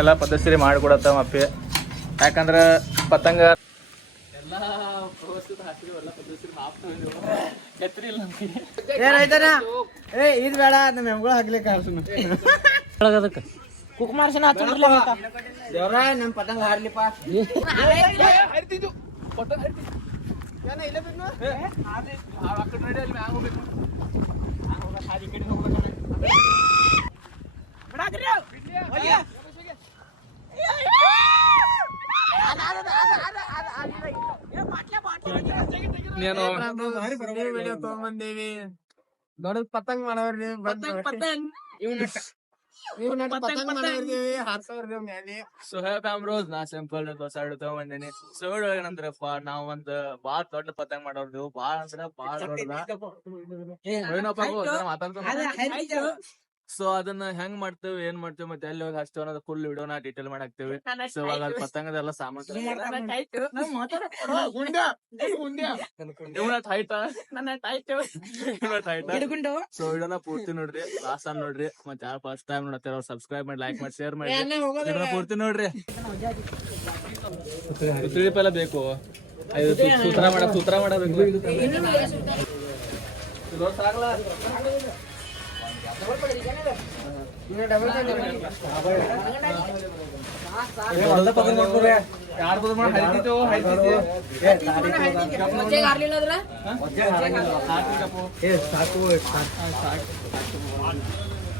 ಎಲ್ಲ ಪದ್ಧತಿ ಮಾಡಿಕೊಡತ್ತ ಮಪ್ಪಿ. ಯಾಕಂದ್ರ ಪತಂಗ ಏ ಇದ್ ಬೇಡ ನಮ್ಮ ಹೆಮ್ಗಳು ಹಾಕ್ಲಿಕ್ಕೆ ಅದಕ್ಕೆ ಕುಕುಮಾರ್ಸನ ದೇವ್ರ ನಮ್ ಪತಂಗ ಹಾರ್ಲಿಪ್ಪ. నేను వీడియో తోమందేవి దొడ పతంగ్ మనవరి పతంగ్ పతంగ్ ಮಾಡವ್ರಿ ಹಾರ್ಸವ್ರಿ ಮ್ಯಾಲೆ. ಸುಹೇಬ್ ಅಮ್ರೋಜ್ ನಾ ಸಿಂಪಲ್ ಹೊಸಾಡು ತಗೊಂಬಂದಿನಿ. ಸುಹೇಬ್ ಏನಂದ್ರಪ್ಪ ನಾವ್ ಒಂದ್ ಬಾಳ ದೊಡ್ಡ ಪತಂಗ್ ಮಾಡೋರ್ದು ಬಾಳ ಅಂದ್ರ ಬಾಳ ದೊಡ್ಡದ? ಮಾತಾಡ್ತ ಸೊ ಅದನ್ನ ಹೆಂಗ್ ಮಾಡ್ತೇವೆ ಏನ್ ಮಾಡ್ತೇವೆ ಮತ್ತೆ ಎಲ್ಲಿ ಹೋಗಿ ಹಚ್ತೇವೆ ಅನ್ನೋದು ಫುಲ್ ವಿಡಿಯೋನ ಡೀಟೇಲ್ ಮಾಡಾಕ್ತೇವೆ ಸೊ ಅವಾಗ ಅಲ್ಲಿ ಪತಂಗದೆಲ್ಲ ಸಾಮಾನು ಸೊ ವಿಡಿಯೋನ ಪೂರ್ತಿ ನೋಡ್ರಿ ಲಾಸ್ಟ್ ಟೈಮ್ ನೋಡ್ರಿ ಮತ್ತೆ ಯಾರು ಫಸ್ಟ್ ಟೈಮ್ ನೋಡ್ತೇವೆ ಅವ್ರು ಸಬ್ಸ್ಕ್ರೈಬ್ ಮಾಡಿ ಲೈಕ್ ಮಾಡಿ. ಶೇರ್ ಮಾಡಿ ವಿಡಿಯೋನ ಪೂರ್ತಿ ನೋಡ್ರಿ. ಸುತ್ರಿ ಎಲ್ಲ ಬೇಕು. ಸೂತ್ರ ಮಾಡ ಸೂತ್ರ ಮಾಡಬೇಕು ಯಾರು ಹರಿತಿತ್ತು ಹರಿತಿತ್ತು ಏ ಸಾಕು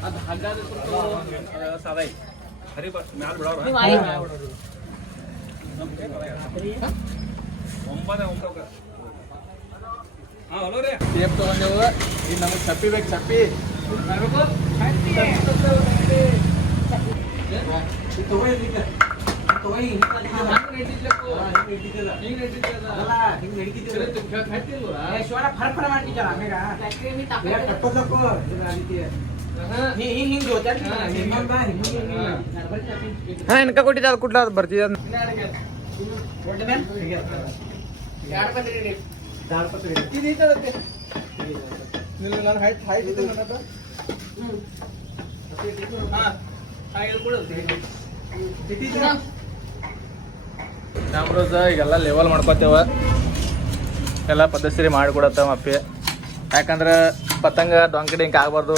ಅದು ಹಗ್ಗ ಸದಾಯಿ ಹರಿ ಮ್ಯಾಲ ಬಿಡೋರು ಟೇಪ್ ತಗೊಂಡೆವು ಈಗ ನಮಗೆ ಚಪ್ಪಿ ಬೇಕು ಚಪ್ಪಿ ಮಾಡ್ಬೇಕು? ಹಿಂಗ್ ನಡೀತಿದ್ಯಲ್ಲ. ಸರಿ, ತು- ಕಟ್ಟಿಲ್ವಾ? ಹಾ ಇನ್ಕ ಕೊಟ್ಟಿದ್ದ ಅದು ಕುಟ್ಲ ಅದು ಈಗೆಲ್ಲ ಲೆವೆಲ್ ಮಾಡ್ಕೋತೇವ. ಎಲ್ಲ ಪದ್ಧತಿ ಮಾಡಿಕೊಡತ್ತವ ಅಪ್ಪಿ. ಯಾಕಂದ್ರೆ ಪತಂಗ ಡೊಂಕಿಡಿ ಹಿಂಗೆ ಆಗ್ಬಾರ್ದು.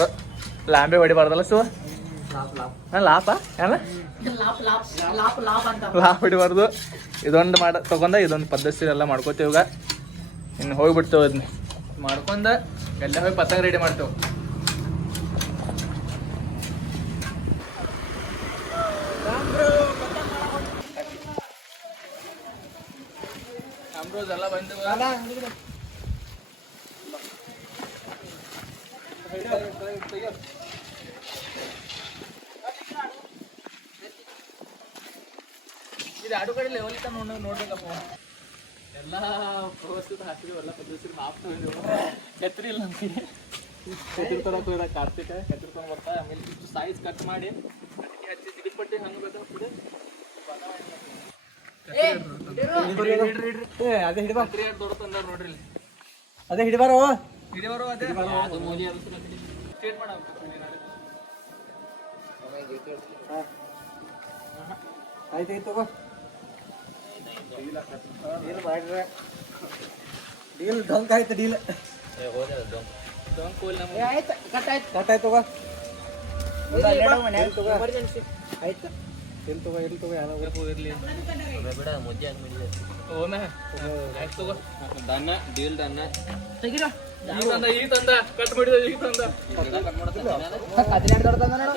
ಲಾಂಬೆ ಹೊಡಿಬಾರ್ದಲ್ಲ ಸು ಲಾಪ. ಏನ? ಲಾಪ್ ಹೊಡಿಬಾರ್ದು. ಇದೊಂದು ಮಾಡ, ತಗೊಂಡ ಇದೊಂದು ಪದ್ಧತಿ ಎಲ್ಲ ಮಾಡ್ಕೋತೀವಿ ಈಗ. ಇನ್ನು ಹೋಗಿಬಿಡ್ತೇವೆ ಇದನ್ನ ಮಾಡ್ಕೊಂಡ ಎಲ್ಲ ಹೋಗಿ ಪತಂಗ ರೆಡಿ ಮಾಡ್ತೇವೆ. ನಮ್ರೋಜ್ ಎಲ್ಲ ಬಂದವ ಇದು ಆಡು ಕಡೆ ಲೆವೆಲ್ ನೋಡಿ ನೋಡ್ಬೇಕಪ್ಪ. ಎಲ್ಲ ಪ್ರವಾಸದ ಹಾಕಿದ್ವಿ ಎಲ್ಲ ಪದ್ಧತಿ ಮಾಪ್ ಛತ್ರಿ ಇಲ್ಲ ಹೋದ ಕಾರ್ತಿಕ. ತಗೊಂಡ್ ಬರ್ತಾ ಆಮೇಲೆ ಇಷ್ಟು ಸೈಜ್ ಕಟ್ ಮಾಡಿ. ಅದಕ್ಕೆ ಹಚ್ಚಿ ಜಿಗಿಟ್ ಪಟ್ಟಿ ಹಂಗೆ ಬೇಕಾಗ್ತದೆ ಅದೇ ಹಿಡಿಬಾರೋ? ಹಿಡಿಯೋರು ಅದೇ. ಅದು ಮೂಲಿ ಅದು ಸ್ಟೇಟ್ ಮಾಡಬೇಕು ಆಯ್ತು ಆಯ್ತು ತಗೋ. ಡೀಲ್ ಮಾಡ್ರೆ. ಡೀಲ್ ಡೊಂಕ್ ಆಯ್ತು ಡೀಲ್. ಆಯ್ತು ಕಟ್ ಆಯ್ತು ತಗೋ. ಒಂದು ಹನ್ನೆರಡು ಮನ್ಯಾಗ ತಗೋ ಆಯ್ತು ಇಲ್ಲಿ ತಗೋ ಇಲ್ಲಿ ತಗೋ ಯಾವಾಗ ಇರ್ಲಿ ಓನ ಆಯ್ತು ತಗೋ ದನ್ನ ಡೀಲ್ ದನ್ನ ಈಗ ತಂದ ಈಗ ತಂದ ಕಟ್ ಮಾಡಿದ ಈಗ ತಂದ ಹದಿನೆಂಟು ದೊಡ್ಡ ತಂದ ನೋಡು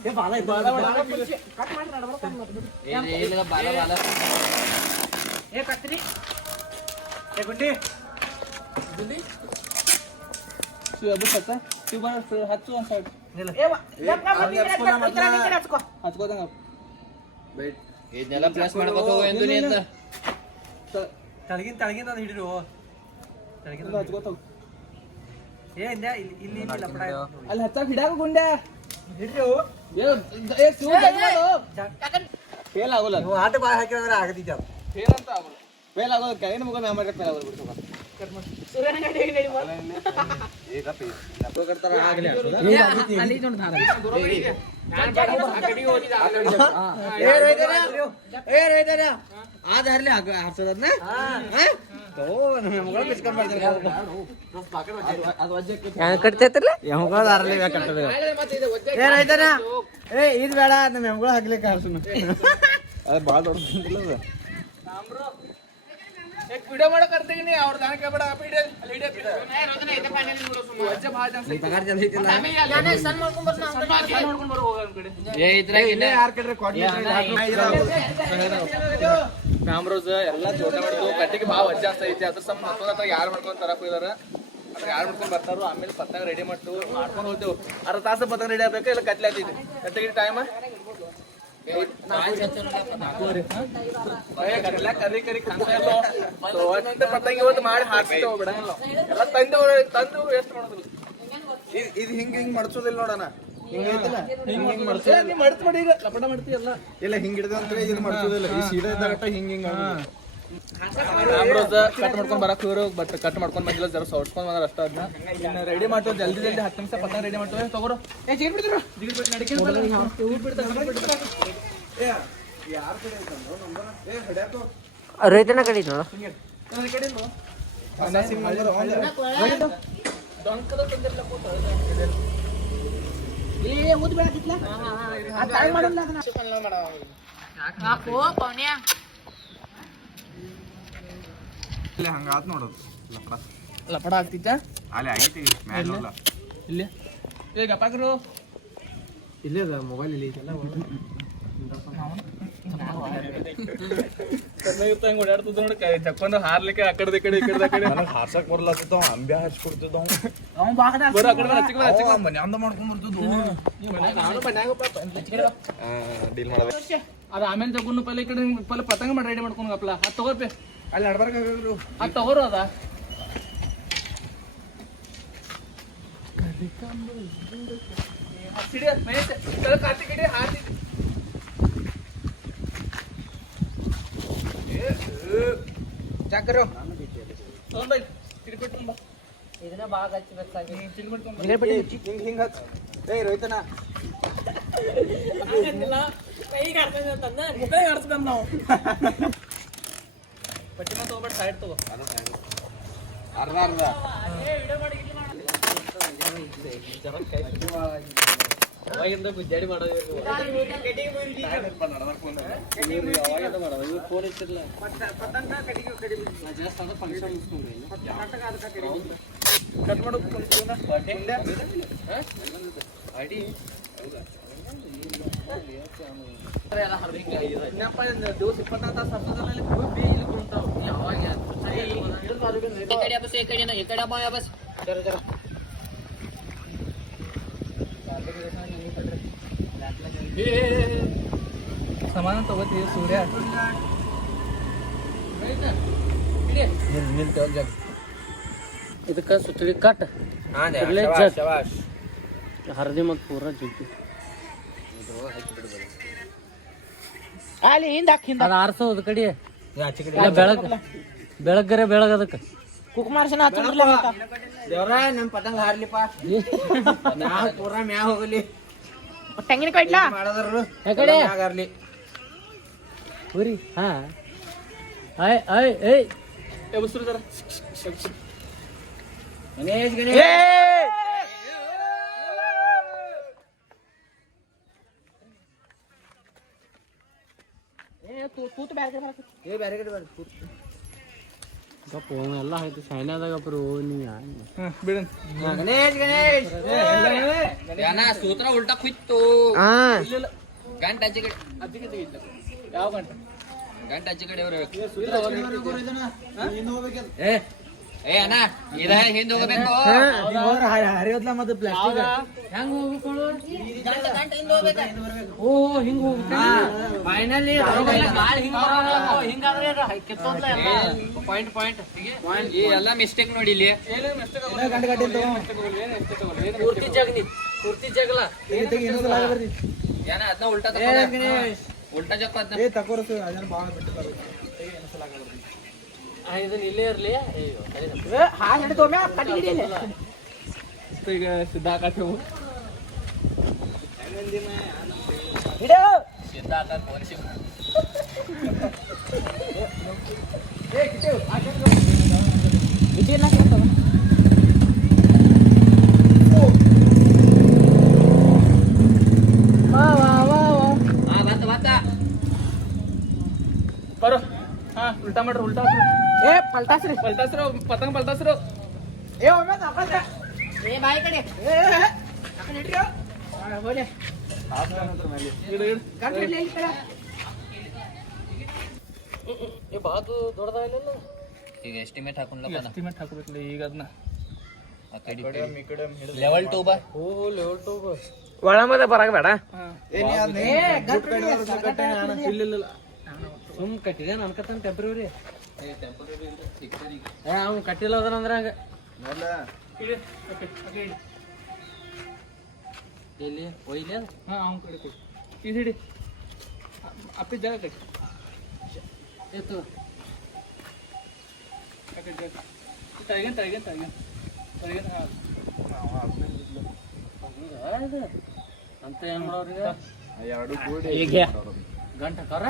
ಏ ಬಾಲ ಇದು ಬಾಲ ಕಟ್ ಮಾಡಿ ನಡ್ಬರ್ತಾನ ಬಾಲ ಬಾಲ ಏ ಕತ್ರಿ ಏ ಗುಂಡಿ ಅದು ಸತ್ತ ಶಿವ ಹಚ್ಚು ಒಂದ್ ಸೈಡ್ ಹಚ್ಕೋದಂಗ ಇದನ್ನೆಲ್ಲ ಪ್ರೆಸ್ ಮಾಡ್ಬೇಕು ಎಂದು ಹಿಡಿರು ಏ ಇಂದ್ಯಾ ಇಲ್ಲಿ ಇಲ್ಲ ಇದೆ. ಅಲ್ಲಿ ಹಚ್ಚಾಕ ಹಿಡಾಕ ಗುಂಡೆ ಹಿಡ್ರಿ ಏ ಏ ಶಿವ ಫೇಲ್ ಆಗೋಲ್ಲ ನೀವು ಆಟ ಬಾಯ್ ಹಾಕಿದ್ರೆ ಆಗದಿದ್ದ ಫೇಲ್ ಆಗೋಲ್ಲ ಫೇಲ್ ಕೈನ ಮುಗ ಮ್ಯಾಮ್ ಫೇಲ್ ಆಗೋದು ಬಿಡ್ತು ಆದ ಹರ್ಲಿ ಹಾಕ್ಸೋದನ್ನ ನಮ್ಮ ಮಗಳು ಬಿಚ್ಕೊಂಡ್ ಬರ್ತಾರೆ ಎಮ್ಗಳು ಅರ್ಲಿ ಬೇಕಂತದ ಏ ರೈತನ ಏ ಇದ್ ಬೇಡ ನಮ್ಮ ಎಮ್ಗಳು ಹಾಕ್ಲಿಕ್ಕೆ ಹಾರ್ಸುನು ಅದು ಭಾಳ ದೊಡ್ಡ एक वीडियो माडो करते की नाही ಅವ್ರ ದಾನ ಕೇಳ್ಬೇಡ वीडियो वीडियो ವಜ್ಜೆ ಭಾಳ ಜಾಸ್ತಿ ಪಗಾರ ಜಲ್ದಿ ಐತಿಲ್ಲ ಮಾಡ್ಕೊಂಡು ಬರೋ ಹೋಗ ಕಡೆ ಏ ಇದ್ರಾಗ ಇಲ್ಲ ಯಾರ್ ಕಡ್ರೆ ಕಾಮ್ರೋಸ್ ಎಲ್ಲ ಜೋಟ ಮಾಡಿದ್ವು ಕಟ್ಟಿಗೆ ಭಾಳ ವಜ್ಜೆ ಆಗ್ತಾ ಐತಿ ಅದ್ರ ಸಮ ಮತ್ತೊಂದ್ ಯಾರು ಮಾಡ್ಕೊಂಡ್ ತರಕ್ ಹೋಗಿದಾರ ಅದ್ರ ಯಾರು ಮಾಡ್ಕೊಂಡ್ ಬರ್ತಾರೋ ಆಮೇಲೆ ಪತ್ತಾಗ ರೆಡಿ ಮಾಡ್ತು ಮಾಡ್ಕೊಂಡು ಹೋಗ್ತೇವೆ ಅರ್ಧ ತಾಸು ಪತ್ತಾಗ ರೆಡಿ ಆಗ್ಬೇಕು ಇಲ್ಲ ಕತ್ಲೆ ಆಗ್ತೈತಿ ಕಟ್ಟಿಗೆ ಟೈಮ್ ಕರಿ ಒಂದ್ ಮಾಡಿ ಬಿಡಂಗಿಲ್ಲ ಎಲ್ಲ ತಂದು ತಂದು ವೇಸ್ಟ್ ಮಾಡೋದಿಲ್ಲ ಇದು ಹಿಂಗ್ ಹಿಂಗ್ ಮಡ್ಸೋದಿಲ್ಲ. ನೋಡಣ ಹಿಂಗ ಹಿಂಗ ಹಿಂಗ್ ಹಿಂಗ್ ನೀ ಮಾಡ್ತು ಮಾಡಿ ಈಗ ಲಪಟ ಮಾಡ್ತೀಯಲ್ಲ? ಇಲ್ಲ ಹಿಂಗ್ ಹಿಡಿದ ಅಂತ ಇದು ಮಡ್ಸೋದಿಲ್ಲ. ಈ ಸೀದಾ ಹಿಂಗ್ ಹಿಂಗ್ ರೋಜ ಕಟ್ ಮಾಡ್ಕೊಂಡು ಬರಕ್ ಇವರು ಬಟ್ ಕಟ್ ಮಾಡ್ಕೊಂಡು ಬಂದಿಲ್ಲ ಜರ ಸೋಡ್ಸ್ಕೊಂಡ್ ಬಂದ್ರೆ ಅಷ್ಟ ಅದನ್ನ ಇನ್ನ ರೆಡಿ ಮಾಡ್ತೇವೆ ಜಲ್ದಿ ಜಲ್ದಿ ಹತ್ತು ನಿಮಿಷ ಪಕ್ಕ ರೆಡಿ ಮಾಡ್ತೇವೆ. ತಗೋರು. ಏ ಬಿಡ್ತಿರು ರೈತನ ಕಡೆ ನೋಡು ಅವ್ನ್ದು. ಇಲ್ಲಿ ಹಂಗ ಆತ್ ನೋಡೋದು ಲಪಡ. ಲಪಡ ಆಗ್ತಿತ್ತ? ಅಲ್ಲಿ ಆಗೈತಿ ಮ್ಯಾಲ ಇಲ್ಲ. ಇಲ್ಲಿ? ಏ ಗಪ್ಪಾಕ್ರು ಇಲ್ಲೇ ಅದ ಮೊಬೈಲ್ ಇಲ್ಲಿ ಐತಲ್ಲ ಚೆನ್ನಾಗಿತ್ತ ಹಂಗ ಓಡಾಡ್ತಿದ್ದ ನೋಡಿ ತಕ್ಕೊಂಡು ಹಾರ್ಲಿಕ್ಕೆ ಆ ಕಡೆ ಈ ಕಡೆ ಈ ಕಡೆ ನನಗೆ ಹಾರ್ಸಕ್ ಬರ್ಲತ್ತಿದ್ದ ಅಂಬ್ಯಾ ಹಚ್ಕೊಡ್ತಿದ್ದ ಬರೋ ಆ ಕಡೆ ಬರೋ, ಆಚೆ ಕಡೆ ಬರೋ, ಆಚೆ ಕಡೆ ಬರೋ. ಮನೆ ಅಂದ ಮಾಡ್ಕೊಂಡ್ ಮನ್ಯಾಗ ನಾನು ಬಾ. ಡೀಲ್ ಮಾಡಬೇಕು ಅದು ಆಮೇಲೆ ತಗೊಂಡು ಪಲ್ಲೆ ಈ ಕಡೆ ಹಿಂಗ್ ಪಲ್ಲೆ ಪತಂಗ ಮಾಡಿ ರೆಡಿ ಮಾಡ್ಕೊಂಡು ಗಪ್ಲ. ಅದು ತಗೋಪಿ ಅಲ್ಲಿ ನಡ್ಬರ್ಕಾಗಲ್ರು ಅದು ತಗೋರು ಅದ ಸಿಡಿ ಮೇಯ್ತೆ. ಕೆಳಗ್ ಕಾರ್ತಿಕ್ ಇಡಿ, ಹಾರ್ತಿ. ಚಕ್ರು ತಗೊಂಡ್ ಬಾ ಇಲ್ಲಿ. ತಿರ್ಗ್ಬಿಟ್ಟು ಬಾ. ಇದನ್ನ ಭಾಳ ಹಚ್ಚಬೇಕಾಗಿ ಹ್ಮ್, ತಿರ್ಗ್ಬಿಟ್ಟು ಬಾ. ಹಿಂಗ ಹಿಂಗ್ ಹಚ್ ಏ ರೋಹಿತನ ಪಟ್ಟಿ ಮತ್ತೆ ಹೋಗ್ಬೇಡ ಸೈಡ್ ತಗೋ ಅರ್ಧ ಅರ್ಧ ಅವಾಗಿಂದ ಗುಜ್ಜಾಡಿ ಮಾಡೋದು ಕಟ್ ಮಾಡು ದಿವಸ ಇಪ್ಪತ್ತಾರು ತಾಸು ಹತ್ತದಲ್ಲ ಇಲ್ಲಿ ಗುಬ್ಬಿ ಇಲ್ಲಿ समाधान सोबत ఎక్కడైనా सूर्या इथं का सुतळी काट हरदे मग पूर्ण जिंकू. ಅಲ್ಲಿ ಹಿಂದ ಹಾಕಿ ಹಿಂದ ಅದ ಆರ್ಸೋ ಅದ ಕಡೆ ಇಲ್ಲ ಬೆಳಗ್ ಬೆಳಗ್ಗರೆ ಬೆಳಗ್ ಅದಕ್ಕೆ. ಕುಕುಮಾರ್ಸನ ದೇವ್ರ ನಮ್ ಪತಂಗ ಹಾರ್ಲಿಪ್ಪ. ಪೂರ ಮ್ಯಾ ಹೋಗಲಿ. ತೆಂಗಿನಕಾಯಿ ಇಡ್ಲಾ ಮಾಡದ್ರು ಯಾಕಡೆ ಮ್ಯಾಗ ಉರಿ ಹಾ. ಐ ಐ ಏಯ್ ಎಬ್ಸ್ರು ಜರ. ಗಣೇಶ್. ಗಣೇಶ್ ಏ ಬ್ಯಾರೆ ಕಡೆ ಬರ್ರಿ ಗಪ್ಪ ಎಲ್ಲ ಆಯ್ತು. ಸೈನ್ಯದಾಗ ಬ್ರೋ ನೀ ಬಿಡನ್ ಗಣೇಶ್ ಗಣೇಶ್. ಸೂತ್ರ ಉಲ್ಟಾ ಕುಯ್ತು. ಗಂಟ ಅಜ್ಜಿ ಕಡೆ ತೆಗಿಲ್ಲ ಯಾವ ಗಂಟ? ಗಂಟ ಅಜ್ಜಿ ಕಡೆ ಬರ್ಬೇಕು ಹೋಗ್ಬೇಕಂತ ಏ ಅಣ್ಣ ಇದ ಹಿಂದ ಹೋಗ್ಬೇಕು ಹರಿಯೋದ್ಲ ಮತ್ತೆ ಪ್ಲಾಸ್ಟಿಕ್ ಹೆಂಗ್ ಹೋಗ್ಬೇಕು. ಓ ಹಿಂಗ ಫೈನಲಿ ಪಾಯಿಂಟ್ ಪಾಯಿಂಟ್ ಈ ಎಲ್ಲ ಮಿಸ್ಟೇಕ್ ನೋಡಿ ಇಲ್ಲಿ. ಗಂಟೆ ಗಂಟೆ ಪೂರ್ತಿ ಜಗನಿ. ಪೂರ್ತಿ ಜಗಲ. ಏನ ಅದನ್ನ ಉಲ್ಟಾ ಉಲ್ಟಾ ಜಪ್ಪ ಅದನ್ನ ತಕೋರಸು ಅದನ್ನ ಭಾಳ ಬಿಟ್ಟು ಇದನ್ನ ಇಲ್ಲೇ ಇರ್ಲಿ ಹಾಗೆ ಹಿಡಿದೊಮ್ಮೆ ಕಟ್ಟಿ ಹಿಡಿಯಲಿ ಈಗ ಸಿದ್ಧ ಹಾಕಕ್ಕೆ ಹೋಗು ಹಿಡಿಯೋ ಸಿದ್ಧ ಹಾಕಕ್ಕೆ ಹೋಗಿ ವಿಜಯನ ಕೇಳ್ತಾವ ವಾ ವಾ ವಾ ವಾ ಹಾ ಉಲ್ಟಾ ಮಾಡ್ರಿ ಉಲ್ಟಾ. ಏ ಪಲ್ಟಾಸ್ರಿ. ಪಲ್ಟಾಸ್ರು ಪತಂಗ ಪಲ್ಟಾಸ್ರು ಏ ಒಮ್ಮೆ ತಪ್ಪಾದ್ರೆ ಏ ಬಾಯಿ ಕಡೆ. ಏ ಆ ಕಡೆ ಇಡ್ರಿ ಹೋಲೆ ಇಡು ಇಡು. ಕಟ್ ಇಡ್ಲಿ ಇಲ್ಲಿ ಕಡೆ. ಏ ಬಾತು ದೊಡ್ಡದಾಗಲಿಲ್ಲ ಈಗ ಎಸ್ಟಿಮೇಟ್ ಹಾಕೊಂಡ್ಲಪ್ಪ ಎಸ್ಟಿಮೇಟ್ ಹಾಕೋಬೇಕಲ್ಲ ಈಗ ಅದನ್ನ ಆ ಲೆವೆಲ್ ಟೂ ಬಾ. ಓ ಲೆವೆಲ್ ಬಾ. ಒಳ ಮದ ಬರಾಗ ಬೇಡ ಇಲ್ಲ. ಸುಮ್ ಕಟ್ಟಿದೆ ಅನ್ಕತಾನ ಟೆಂಪ್ರವರಿ ಏ ಅವ್ನು ಕಟ್ಟಿಲ್ಲ ಹಂಗ. ಓಕೆ ಓಕೆ ಇಡಿ. ಎಲ್ಲಿ? ಒಯ್ಲಿ? ಅದ ಹಾ ಅವ್ನ ಕಡೆ ಕೊಡು. ಇದು ಹಿಡಿ ಅಪ್ಪಿ ಜಾಗ ಕಟ್ಟಿ. ಎತ್ತು. ಕಟ್ಟಿ ಜಾಗ. ತಳಗೇನ್ ತಳಗೇನ್ ತಳಗೇನ್. ತಳಗೇನ್ ಹಾಂ. ಹಂಗ ಇದು? ಅಂತ ಏನ್ ಮಾಡೋರಿಗೆ? ಈಗ ಗಂಟ ಕರ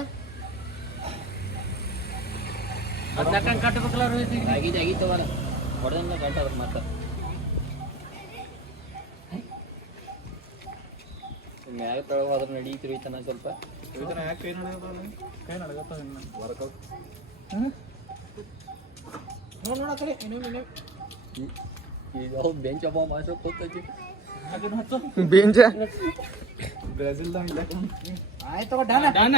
ಅದಕ್ಕ ಕಟ್ಟಬೇಕಲ್ಲ ರೋಹಿತ್ ಈಗ? ಆಗಿದ್ದು ಆಗಿತ್ತವಲ್ಲ ಹೊಡೆದ ಅದ್ರ ಮತ್ತೆ ಮ್ಯಾಗ ತೊಳಗ ಹೋದ್ರ ನಡೀತಿರಿ ತನ ಸ್ವಲ್ಪ. ಇದನ್ನ ಯಾಕೆ ಕೈ ನಡಗತ್ತಲ್ಲ ಇನ್ನು ವರ್ಕೌಟ್. ನೋಡ್ ಈಗ ಬೆಂಚ್ ಒಬ್ಬ ಮಾಸ್ಟರ್ ಕೂತೈತಿ ಅದನ್ನ ಬ್ರೆಜಿಲ್ದಾಗ ಇಲ್ಲ ಆಯ್ತು ಡಾನ. ಡಾನ.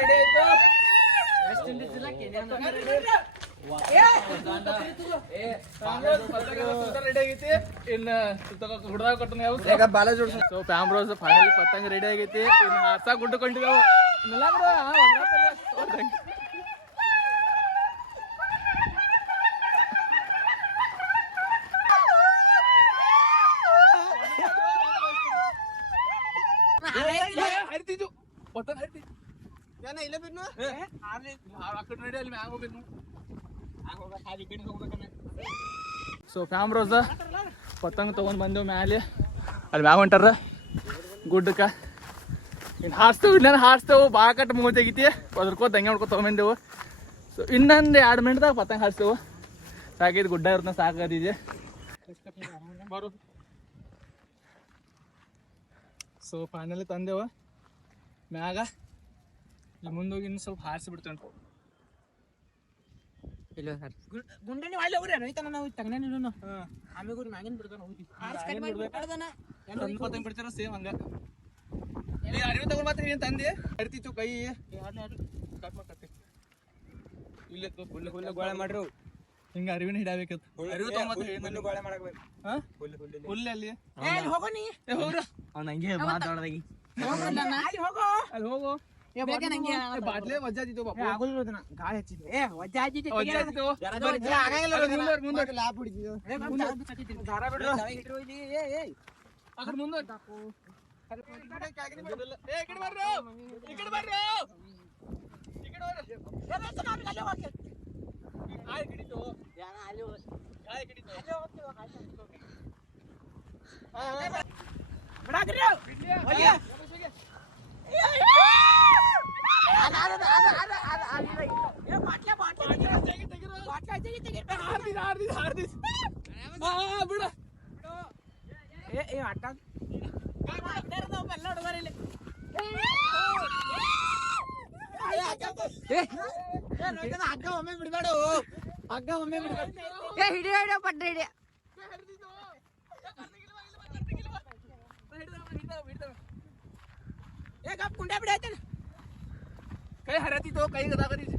ರೆಡಿ ಆಯ್ತು? ಫೈನಲಿ ಪತಂಗ ರೆಡಿ ಆಗೈತಿ. ಇನ್ನು ಹಾರ್ಸಾಕ ಗುಡ್ಡು ಕೊಂಡಿದ್ದಾವು ಕಡೆ ಫ್ಯಾಮ್ ಅಲ್ಲಿ ಮ್ಯಾಗ ಹೋಗ್ಬೇಕು ಸೊ ಫ್ಯಾಮ್ರೋಸ ಪತಂಗ ತೊಗೊಂಡು ಬಂದೆವು ಮ್ಯಾಲೆ. ಅಲ್ಲಿ ಮ್ಯಾಗ ಹೊಂಟಾರ ಗುಡ್ಡಕ್ಕೆ. ಇನ್ನು ಹಾರಿಸ್ತೇವೆ ಇನ್ನೇನು ಹಾರಿಸ್ತೇವೆ ಭಾಳ ಕಟ್ಟು ಮುಗಿ ತೆಗಿತಿ. ಅದ್ರಕೋತ ದಂಗೆ ಮಾಡ್ಕೊ ತೊಗೊಂಬಂದೆವು ಸೊ ಇನ್ನೊಂದು ಎರಡು ಮಿನಿಟ್ದಾಗ ಪತಂಗ ಹಾರಿಸ್ತೇವೆ. ಸಾಕಿದ್ ಗುಡ್ಡ ಇರ್ತನ ಸಾಕಾದಿದೆ ಬರು. ಸೊ ಫೈನಲಿ ತಂದೆವು. ಮ್ಯಾಗ ಇಲ್ಲಿ ಮುಂದೋಗಿ ಇನ್ನು ಸ್ವಲ್ಪ ಹಾರಿಸಿ ಬಿಡ್ತೇವೆ ಇಲ್ಲ ಸರ್. ನಾವು ತಗನೇ ಆಮೇಲೆ ಮ್ಯಾಗಿನ ಬಿಡ್ತಾನ ಹೋಗಿ. ಬಿಡ್ತಾರ? ಸೇಮ್ ಹಂಗ. ಇಲ್ಲಿ ಅರಿವು ತಗೊಂಡ್ ಮಾತ್ರ ಏನ್ ತಂದೆ? ಹರಿತಿತ್ತು ಕೈ. ಕಟ್ ಮಾಡ್ಕತ್ತಿ ಇಲ್ಲ ಹುಲ್ಲ ಫುಲ್ ಗೋಳೆ ಮಾಡ್ರು. ಹಿಂಗ ಅರಿವಿನ ಹಿಡಬೇಕಿತ್ತು ಅರಿವು ತಗೊಂಡ್ ಗೋಳೆ ಮಾಡಬೇಕು. ಹಾ? ಹೋಗೋ ನೀ. ಹೋಗ್ರ. ಅವ್ನ ಹಂಗೆ ಮಾತಾಡೋದಾಗಿ. ಹೋಗೋ. ಅಲ್ಲಿ ಹೋಗು. ಬಾಟ್ಲೆ ವಜ್ಜಾ ದಿತ್ತು ಬಾಪು ಆಗೋದಿಲ್ಲ ಅದನ್ನ ಗಾಳಿ ಹಚ್ಚಿದ್ವಿ ಏ ವಜ್ಜ ಹಚ್ಚಿದ್ವಿ ವಜ್ಜಾ ದಿತ್ತು ಏ, ಆಗಂಗಿಲ್ಲ ಅಲ್ಲಿ ಅದನ್ನ. ಮುಂದೋರ್, ಮುಂದೋರ್. ಲಾಭ ಹೊಡಿತಿದ್ವು. ಏ, ಮುಂದೆ ದಾರ ಬಿಡ್ರು. ಏ, ಏ, ಏ. ಆ ಕಡೆ ಮುಂದೋರ್. ಏ, ಈ ಕಡೆ ಬರ್ರು ಈ ಕಡೆ ಬರ್ರು ಈ ಕಡೆ ಬರ್ರು ಏ, ಬೇಗ ನಾನು ಅಲ್ಲೇ ಹೋಗ್ತೀನಿ. ಕಾಯ್ ಹಿಡಿತು ಯಾರ ಅಲ್ಲಿ ಹೋಗ್- ಕಾಯ್ ಹಿಡಿತು ಅಲ್ಲೇ ಹೋಗ್ತೀವಿ, ಕಾಯ್ತಾ ನಿಂತ್ಕೊ. ಬಿಡಾಕ್ರಿ. ಹೋಗಿ. ಏ, ಏ. ಅದ, ಅದ, ಅದ, ಅದ, ಅದ, ಅದ, ಅದ, ಇಲ್ಲ. ಏ, ಬಾಟ್ಲೆ, ಬಾಟ್ಲೆ ತೆಗೀರಿ. ಬಾಟ್ಲೆ ತೆಗಿ, ತೆಗಿ. ಹಾರ್ದಿಸ್ ಹಾರ್ದಿಸ್ ಹಾರ್ದಿಸ್ ಹಾ ಬಿಡು ಏ, ಏ, ಅಡ್ಡ. ಏ, ಬಾಟ್ಲೆ ಇರ್ತಾವ, ಎಲ್ಲ ಹುಡುಗರು ಇಲ್ಲಿ. ಏ, ಏ, ನೋಯ್ತದ, ಹಗ್ಗ ಒಮ್ಮೆ ಬಿಡ್ಬೇಡು ಹಗ್ಗ ಒಮ್ಮೆ ಬಿಡ್ಬೇಡ ಏ ಹಿಡಿಯೋ ಹಿಡಿಯೋ કાપ કુંડા પડ્યા હતા ને. કઈ હરાતી તો કઈ ગદા કરી છે?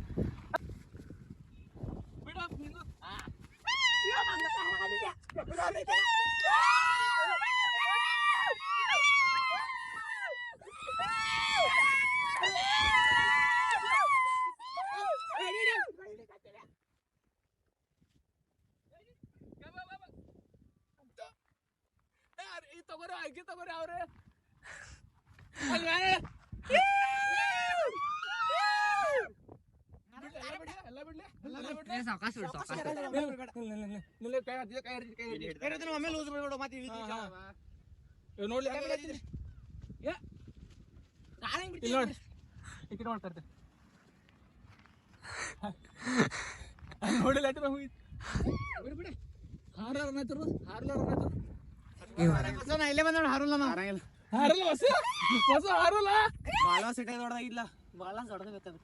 ಇಲ್ಲೇ ಬಂದ ಹಾರಲ್ಲ ನಾ ಹಾರಲ್ಲ ಹೊಸ ಹೊಸ ಹಾರಲ್ಲ ಬಾಳ ಸಿಟ್ಟ ದೊಡ್ಡದಾಗಿಲ್ಲ ಬಾಳ ದೊಡ್ಡದಾಗತ್ತದ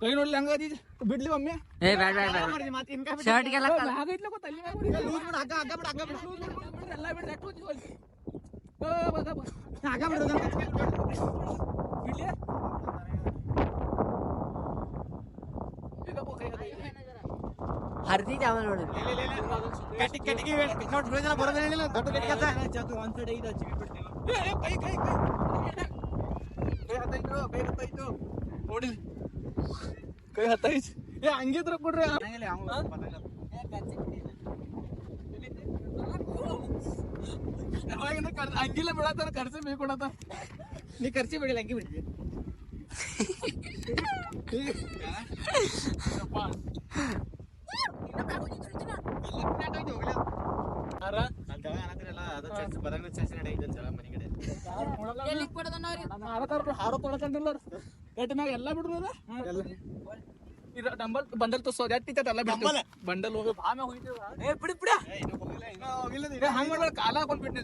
कहीं नोट लंगा दी भेटली मम्मी ए बैठ बैठ बैठ। इनका शर्ट क्या लगता है? आगे को तल्ली में लूज में आगे आगे बढ़ आगे बढ़। लूज बैठ ओ बस बस। आगे बढ़ भेटले हरदी चावल ओढ कट कट की वेळ रोज ना जरा बरोबर ले घटो कट करता तू वन साइड दा चिपी पडते ए काही काही काही हे आता इथं काही आता तो ओडी ಕೈ ಹತ್ತೈತಿ ಏ ಹಂಗಿದ್ರ ಕೊಡ್ರಿ ಯಾವಾಗಿಂದ ಕರ್- ಹಂಗಿಲ್ಲ ಬಿಡತ್ತಾರ ಖರ್ಚು ಬೇಕು ಕೊಡತ್ತ ನೀ ಖರ್ಚಿ ಬಿಡಿಲ್ಲ ಹಂಗಿ ಬಿಡ್ತಿ ಹಾರೋ ತೊಳಕಂಡಿಲ್ಲ ಮ್ಯಾಗ ಎಲ್ಲ ಬಿಡ್ರು ಇದು ಡಂಬಲ್ ಬಂಡಲ್ ಬಂಡಲ್ ಹೋಗಿ ಭಾಮೆ ಹೋಗಿದ್ದೀವಿ ಏ ಬಿಡಿ ಹಂಗ ಕಾಲ ಬಿಟ್ಟು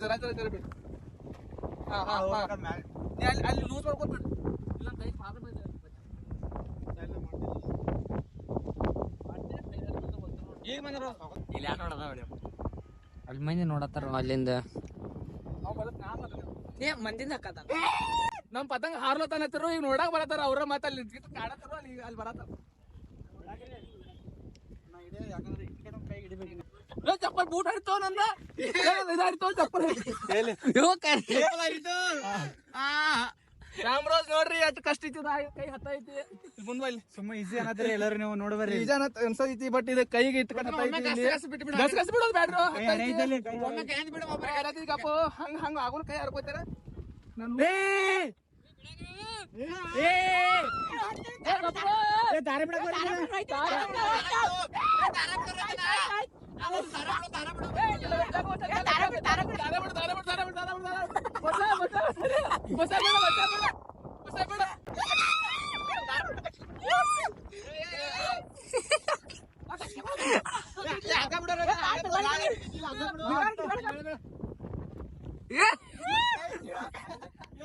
ಅಲ್ಲಿ ಲೂಸ್ ಇಲ್ಲ ಕೈ ಈಗ ಬಂದ್ರು ಇಲ್ಲಿ ಅಲ್ಲಿ ಮಂದಿ ನೋಡತ್ತಾರ ಅಲ್ಲಿಂದ ನಾವು ಬರತ್ ನಾ ಮಾತಾಡ್ತೀನಿ. ಏ ಮಂದಿನ ಹಾಕದ ನಮ್ ಪತಂಗ ಹಾರ್ಲತಾನತ್ತಿರು ಈಗ ನೋಡಕ್ ಬರತಾರ ಅವ್ರ ಮತ್ತೆ ಅಲ್ಲಿ ನಿಂತ್ಕಿತ್ತು ಕಾಡತ್ತಾರ ಅಲ್ಲಿ ಅಲ್ಲಿ ಬರತ್ತಾರ? ಏ, ಚಪ್ಪಲ್ ಬೂಟ್ ಹರಿತೋ ನಂದ? ಇದಾರಿತೋ ಚಪ್ಪಲ್? ರಾಮರಾಜ್ ನೋಡ್ರಿ ಅಷ್ಟು ಕಷ್ಟ ಇತ್ತು ನಾ ಕೈ ಹತ್ತೈತಿ ಮುಂದ್ ಇಲ್ಲಿ ಸುಮ್ಮ ಈಸಿ ಅನ್ನತ್ರಿ ಎಲ್ಲರೂ ನೀವು ನೋಡ್ಬರ್ರಿ ನಿಜ ಅನ್ಸೈತಿ ಬಟ್ ಇದು ಕೈಗೆ ಇಟ್ಕೊಂಡು ಗಸ್ ಗಸ್ ಬಿಡೋದು ಬ್ಯಾಡ್ರು. ಗಪ್ಪ ಹಂಗ ಹಂಗ ಆಗೋಲ್ ಕೈ ಹರ್ಕೋತಾರ. ನನ್ ದಾರಿ ಬಿಡಕ್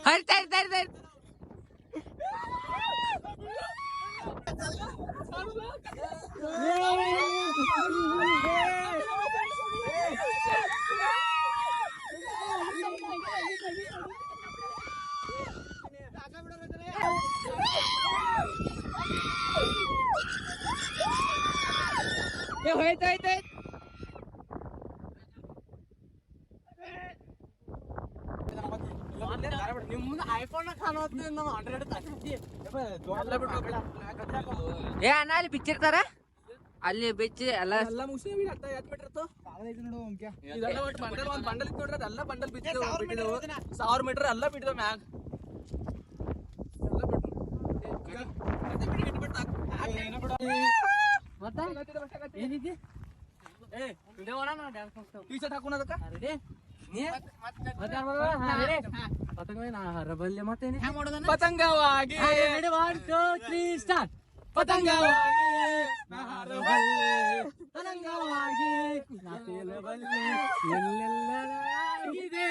हर तर तर तर ಏ ಹೋಯ್ತು ಹೋಯ್ತು ಹೋಯ್ತು ನಿಮ್ ಮುಂದೆ ಐಫೋನ್ ಕಾಣೋದು ನಾವು ಹಂಡ್ರೆಡ್ ಏ ಅಣ್ಣ ಅಲ್ಲಿ ಬಿಚ್ಚಿರ್ತಾರ ಅಲ್ಲಿ ಬಿಚ್ಚಿ ಎಲ್ಲ ಎಲ್ಲ ಮುಗಿಸಿ ಎತ್ ಮೀಟರ್ ಇತ್ತು ಇದೆಲ್ಲ ಒಟ್ಟು ಬಂಡಲ್ ಒಂದ್ ಬಂಡಲ್ ಇತ್ತು ನೋಡ್ರಿ ಅದೆಲ್ಲ ಬಂಡಲ್ ಬಿಟ್ಟಿದ್ದವು ಬಿಟ್ಟಿದ್ದವು ಸಾವಿರ ಮೀಟರ್ ಎಲ್ಲ ಬಿಟ್ಟಿದ್ದವು ಮ್ಯಾಗ ಟೀ ಶರ್ಟ್ ಹಾಕೋಣ ಅದಕ್ಕ ಹರಬಲ್ಲೆ ಮತ್ತೇನೆ ಪತಂಗವಾಗಿ ಒನ್ ಟೂ ತ್ರೀ ಸ್ಟಾರ್ಟ್ ಪತಂಗವಾಗಿ ನಾ ಹಾರಬಲ್ಲೆ ಪತಂಗವಾಗಿ ನಾ ತೇಲಬಲ್ಲೆ ಎಲ್ಲೆಲ್ಲಲಾಗಿದೆ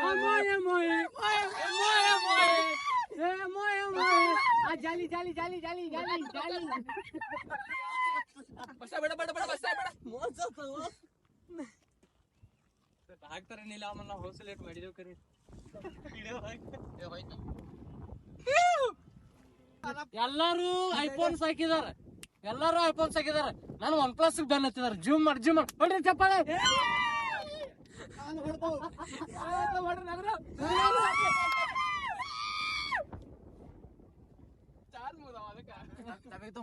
ಆ ಮೋಯ ಮೋಯ ಮೋಯ ಮೋಯ ಏ ಮೋಯ ಮೋಯ ಆ ಜಾಲಿ ಜಾಲಿ ಜಾಲಿ ಜಾಲಿ ಜಾಲಿ ಜಾಲಿ ಬಸ್ಸ ಬೇಡ ಬೇಡ ಬೇಡ ಬಸ್ಸ ಬೇಡ ಹಾಕ್ತಾರೆ ನೀಲ ಆಮೇಲೆ ಹೋಲ್ಸ್ ಲೇಟ್ ಮಾಡಿದೇವು ಕರಿ ಎಲ್ಲಾರು ಐಫೋನ್ಸ್ ಹಾಕಿದಾರ ಎಲ್ಲಾರು ಐಫೋನ್ಸ್ ಹಾಕಿದಾರ ನಾನು ಒನ್ ಪ್ಲಸ್ ಬೆನ್ ಹತ್ತಿದಾರ ಜೂಮ್ ಮಾಡಿ ಜೂಮ್ ಮಾಡಿ. ಹೊಡ್ರಿ ಚಪ್ಪಾಳೆ. ಹಿಂಗೆ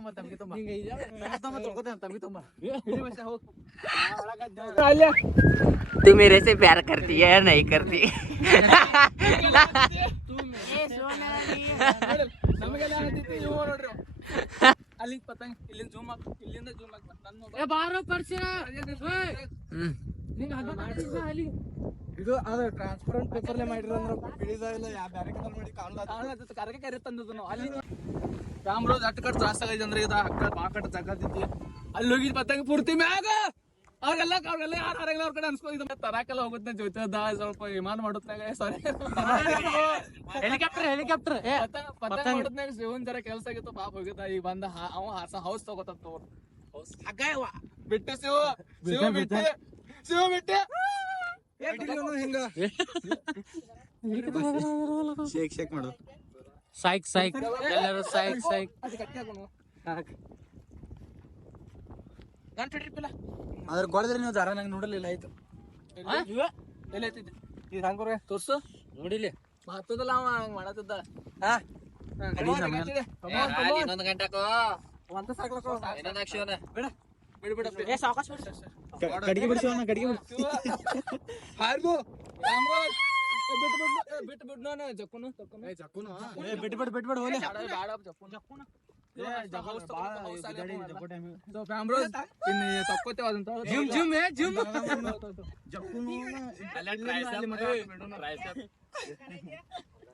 तू मेरे से प्यार करती है या नहीं करती ನಮಗೆಲ್ಲ ಆಗತೈತಿ ಇವ ನೋಡ್ರಿ ಅಲ್ಲಿ ಪತಂಗ್ ಇಲ್ಲಿಂದ ಜೂಮ್ ಹಾಕ್ ಇಲ್ಲಿಂದ ಜೂಮ್ ಹಾಕ್ ನನ್ನ ನೋಡು. ಏ ಬಾರೋ ಪರ್ಸಿರ ನಿಂಗೆ ಹಗ್ಗ ಕಟ್ಟಿದ್ನ ಅಲ್ಲಿ ಇದು ಅದು ಟ್ರಾನ್ಸ್ಪರೆಂಟ್ ಪೇಪರ್ಲೆ ಮಾಡಿರೋ ಅಂದ್ರೆ ಬಿಳಿದ ಇಲ್ಲ ಯಾ ಬ್ಯಾರೆ ಕಲರ್ ಮಾಡಿ ಕಾಣಲ್ಲ ಕರಗ ಕರೆ ತಂದದ್ದು ನಾವು ಅಲ್ಲಿ ರಾಮ್ರೋಜ್ ಅಟ್ ಕಟ್ ತ್ರಾಸ ಆಗೈತೆ ಅಂದ್ರೆ ಇದು ಅಕ್ಕ ಬಾ ಕಟ್ ಅಲ್ಲಿ ಹೋಗಿ ಪತ್ತಂಗ ಪೂರ್ತಿ ಮ್ಯಾಗ! ಅವ್ರೆಲ್ಲ ಅವ್ರೆಲ್ಲ ಯಾರು ಹೊರಗಿಲ್ಲ ಅವ್ರ ಕಡೆ ಅನ್ಸ್ಕೊ ಇದು ತರಾಕೆಲ್ಲ ಹೋಗುತ್ತೆ ಜೊತೆ ಸ್ವಲ್ಪ ವಿಮಾನ ಮಾಡುತ್ತಾಗ ಸಾರಿ ಹೆಲಿಕಾಪ್ಟರ್ ಹೆಲಿಕಾಪ್ಟರ್ ಪತಂಗ ಮಾಡುತ್ತಾಗ ಶಿವನ್ ಜರ ಕೆಲಸ ಆಗಿತ್ತು ಪಾಪ ಹೋಗಿದ್ದ ಈಗ ಬಂದ ಅವ ಹಾಸ ಹೌಸ್ ತಗೋತಂತ ಬಿಟ್ಟು ಶಿವ ಶಿವ ಬಿಟ್ಟು. ಶಿವ ಬಿಟ್ಟು. ಹಿಂಗ ಶೇಕ್ ಶೇಕ್ ಮಾಡು ಸೈಕ್ ಸೈಕ್ ಎಲ್ಲರೂ ಸೈಕ್ ಹಾಕೋಣ ಅದ್ರ ಗೊಳದ್ರೆ ನೀವು ದಾರ ನಂಗೆ ನೋಡಲಿಲ್ಲ ಆಯ್ತು ಎಲ್ಲಿ ಐತಿದ್ದೆ ಇದು ಹಂಗೋರೆ ತೋರ್ಸು ನೋಡಿಲಿ ಮಾತದಲ್ಲ ಅವ ಹಂಗ್ ಮಾಡತ್ತಿದ್ದ ಗಂಟಿದೆ. ಇನ್ನೊಂದು ಗಂಟೆಕೋ ಅಂತ ಸಾಕ್ಲಕ್ಕ ಇನ್ನೊಂದು ಅಕ್ಷನ ಬಿಡು ಬಿಡು ಏ ಸಾವಕಾಶ ಕಡಿಗೆ ಬಿಡಿಸೋಣ ಕಡಿಗೆ ಬಿಡಿ ಹಾರ್ಗು ರಾಮ್ರಾಜ್, ಏ, ಬಿಟ್ಟು ಬಿಡು ಏ, ಬಿಟ್ಟು ಬಿಡು ನಾನು ಜಕ್ಕುನು ಜಕ್ಕುನು ಏ ಬಿಟ್ಟು ಬಿಡು ಬಿಟ್ಟು ಬಿಡು ಹೋಲೆ ಬೇಡ, ಬೇಡ, ಜಕ್ಕುನು ಜಕ್ಕುನು ಏ, ಜಕ್ಕ ಹೌಸ್ ತಗೊಂಡು ಹೌಸ್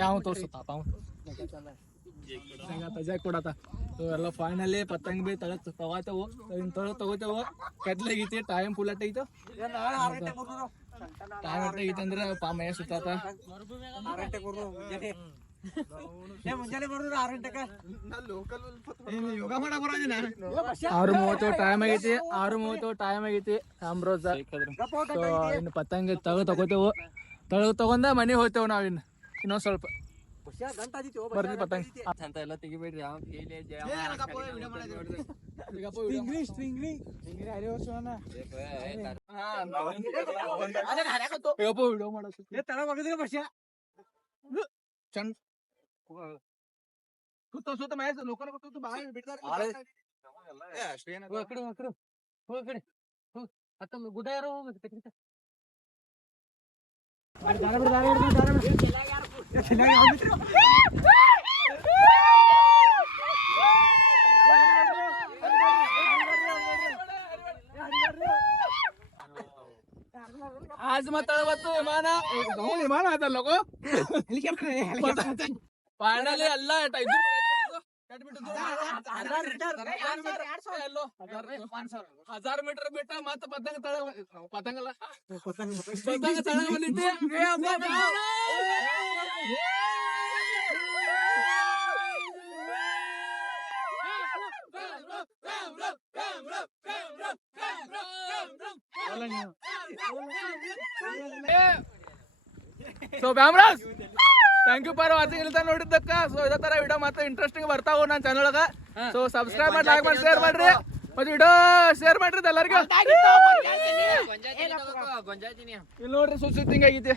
ಯಾವ ತೋರ್ಸುತ್ತ ಪಾವ ತಜಾಕ್ ಕೊಡತ ಎಲ್ಲ ಫೈನಲಿ ಪತಂಗ ಬಿ ತಳ ತಗೋತೇವು ಇನ್ ತಗ ತಗೋತೇವು ಕತ್ಲಾಗೈತಿ ಟೈಮ್ ಫುಲ್ ಅಟ್ಟೈತು ಟೈಮ್ ಅಟ್ಟೈತಿ ಅಂದ್ರೆ ಪಾ ಮಯ ಸುತ್ತಾತ. ಆರು ಮೂವತ್ತು ಟೈಮ್ ಆಗೈತಿ ಆರು ಮೂವತ್ತು ಟೈಮ್ ಆಗೈತಿ. ಇನ್ನು ಪತಂಗ ತಗ ತಗೋತೇವು ತಗ ತಗೊಂಡ ಮನೆ ಹೋಗ್ತೇವ್ ನಾವ್ ಇನ್ನು ಇನ್ನೊಂದ್ ಸ್ವಲ್ಪ. ಬರ್ರಿ ಪತಂಗ. ಅಂತ ಎಲ್ಲ ತೆಗಿಬೇಡ್ರಿ ಚಂದ. ಸುತ್ತ ಸುತ್ತ ಮ್ಯಾಚ್ ಲೋಕಲ್ ಗೊತ್ತು ಬಾಯಿ ಬಿಡ್ತಾರೆ. ಅಷ್ಟೇನ ಹೋಗ್ ಕಡೆ ಹೋಗ್ ಕಡೆ. ಹೋಗ್ ಕಡೆ. ಹೋಗ್. ಹತ್ತೊಂದು ಗುಡ್ಡ ಯಾರೋ ಹೋಗ್ ತೆಗಿತ आज मतळ बसतो विमाना विमान आता लोक हेलिकॉप्टर पाण्याला अल्ला टाईप हजार मीटर बेटा मत पतंग तळ पतंगला पतंग पतंग तळ So, Bamras! Thank you for watching ಇಲ್ತಾ ನೋಡಿದ್ದಕ್ಕ? ಸೊ ಇದೇ ತರ ವಿಡಿಯೋ ಮತ್ತೆ ಇಂಟ್ರೆಸ್ಟಿಂಗ್ ಬರ್ತಾವ ನನ್ನ ಚಾನಲ್ ಒಳಗ. ಸೊ ಸಬ್ಸ್ಕ್ರೈಬ್ ಮಾಡಿ ಲೈಕ್ ಮಾಡಿ ಶೇರ್ ಮಾಡ್ರಿ. ಮತ್ತೆ ವಿಡಿಯೋ ಶೇರ್ ಮಾಡ್ರಿ ಎಲ್ಲರಿಗೂ. ಇಲ್ಲಿ ನೋಡ್ರಿ ಸುತ್ತ ಹಿಂಗಾಗೈತಿ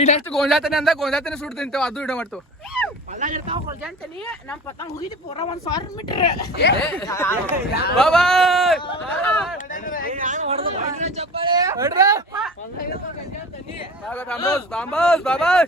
ಈಗ ನೆಕ್ಸ್ಟ್ ಗೋಂಜಾತನೆ ಅಂದ ಗೋಂಜಾತನೆ ಸುಟ್ಟು ತಿಂತೇವೆ ಅದು ವಿಡಿಯೋ ಮಾಡ್ತೇವೆ. ಇರ್ತಾವ ಕೊಳ್ಜಂತಲಿ ನಮ್ ಪತಂಗ್ ಹೋಗಿದ್ದಿ ಪೂರ ಒಂದ್ ಸಾವಿರ ಮೀಟರ್ ಬಾಯ್ ಬಾಯ್ ಬಾಯ್ ಬಾಯ್